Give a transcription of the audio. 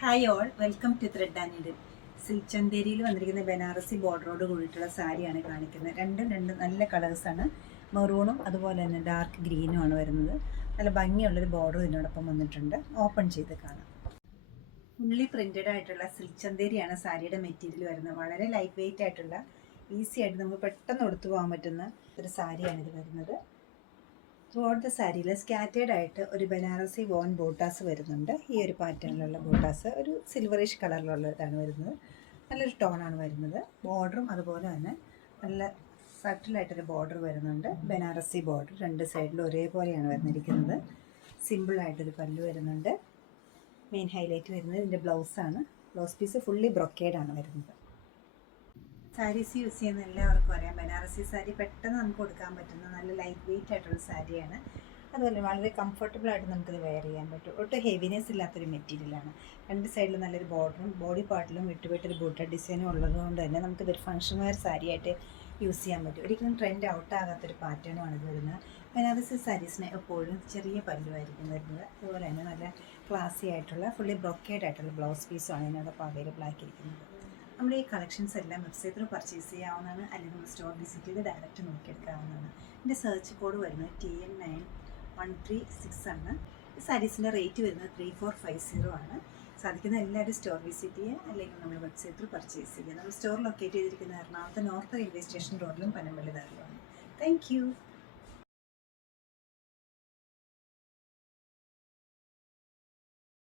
Hi all, welcome to thread and needle. Silk ചന്തേരിയിൽ വന്നിരിക്കുന്ന ബനാറസി ബോർഡറോട് കൂടിയിട്ടുള്ള സാരിയാണ് കാണിക്കുന്നത്. രണ്ടും നല്ല കളേഴ്സാണ്. മെറൂണും അതുപോലെ തന്നെ ഡാർക്ക് ഗ്രീനും ആണ് വരുന്നത്. നല്ല ഭംഗിയുള്ളൊരു ബോർഡർ ഇതിനോടൊപ്പം വന്നിട്ടുണ്ട്. ഓപ്പൺ ചെയ്ത് കാണാം. ഫുള്ളി പ്രിൻറ്റഡ് ആയിട്ടുള്ള സിൽക്ക് ചന്തേരിയാണ് സാരിയുടെ മെറ്റീരിയൽ വരുന്നത്. വളരെ ലൈറ്റ് വെയിറ്റ് ആയിട്ടുള്ള, ഈസി ആയിട്ട് നമുക്ക് പെട്ടെന്ന് എടുത്തു പോകാൻ പറ്റുന്ന ഒരു സാരിയാണ് ഇത് വരുന്നത്. ത്രൂ ഔട്ട് ദ സാരിയിൽ സ്കാറ്റേഡ് ആയിട്ട് ഒരു ബനാറസി വോൺ ബൂട്ടാസ് വരുന്നുണ്ട്. ഈ ഒരു പാറ്റേണിലുള്ള ബൂട്ടാസ് ഒരു സിൽവറിഷ് കളറിലുള്ള ഇതാണ് വരുന്നത്. നല്ലൊരു ടോണാണ് വരുന്നത്. ബോർഡറും അതുപോലെ തന്നെ നല്ല സട്ടിലായിട്ടൊരു ബോർഡർ വരുന്നുണ്ട്. ബനാറസി ബോർഡർ രണ്ട് സൈഡിലും ഒരേപോലെയാണ് വന്നിരിക്കുന്നത്. സിമ്പിളായിട്ടൊരു പല്ല് വരുന്നുണ്ട്. മെയിൻ ഹൈലൈറ്റ് വരുന്നത് ഇതിൻ്റെ ബ്ലൗസാണ്. ബ്ലൗസ് പീസ് ഫുള്ളി ബ്രൊക്കേഡാണ് വരുന്നത്. സാരീസ് യൂസ് ചെയ്യുന്ന എല്ലാവർക്കും അറിയാം, ബനാറസി സാരി പെട്ടെന്ന് നമുക്ക് കൊടുക്കാൻ പറ്റുന്ന നല്ല ലൈറ്റ് വെയിറ്റ് ആയിട്ടുള്ള സാരിയാണ്. അതുപോലെ വളരെ കംഫർട്ടബിൾ ആയിട്ട് നമുക്കിത് വെയർ ചെയ്യാൻ പറ്റും. ഒട്ടും ഹെവിനെസ് ഇല്ലാത്തൊരു മെറ്റീരിയലാണ്. രണ്ട് സൈഡിലും നല്ലൊരു ബോർഡറും ബോഡി പാർട്ടിലും വിട്ടുവിട്ടൊരു ബൂട്ട ഡിസൈനും ഉള്ളതുകൊണ്ട് തന്നെ നമുക്കിതൊരു ഫംഗ്ഷൻ വെയർ സാരിയായിട്ട് യൂസ് ചെയ്യാൻ പറ്റും. ഒരിക്കലും ട്രെൻഡ് ഔട്ട് ആകാത്തൊരു പാറ്റേണുമാണ് ഇത് വരുന്നത്. ബനാറസി സാരീസിന് എപ്പോഴും ചെറിയ പല്ലുമായിരിക്കും വരുന്നത്. അതുപോലെ തന്നെ നല്ല ക്ലാസി ആയിട്ടുള്ള ഫുള്ളി ബ്രൊക്കേഡ് ആയിട്ടുള്ള ബ്ലൗസ് പീസുമാണ് ഇതിനോടൊപ്പം അവൈലബിൾ ആക്കിയിരിക്കുന്നത്. നമ്മുടെ ഈ കളക്ഷൻസ് എല്ലാം വെബ്സൈറ്റിൽ പർച്ചേസ് ചെയ്യാവുന്നതാണ്, അല്ലെങ്കിൽ നമ്മൾ സ്റ്റോർ വിസിറ്റ് ചെയ്ത് ഡയറക്റ്റ് നോക്കിയെടുക്കാവുന്നതാണ്. എൻ്റെ സെർച്ച് കോഡ് വരുന്നത് TN9136 ആണ്. ഈ സാരീസിൻ്റെ റേറ്റ് വരുന്നത് 3450 ആണ്. സാധിക്കുന്ന എല്ലാവരും സ്റ്റോർ വിസിറ്റ് ചെയ്യുക, അല്ലെങ്കിൽ നമ്മൾ വെബ്സൈറ്റിൽ പർച്ചേസ് ചെയ്യുക. നമ്മൾ സ്റ്റോർ ലൊക്കേറ്റ് ചെയ്തിരിക്കുന്ന എറണാകുളത്ത് നോർത്ത് റെയിൽവേ സ്റ്റേഷൻ റോഡിലും പനമ്പള്ളി താഴെയുമാണ്. Thank you.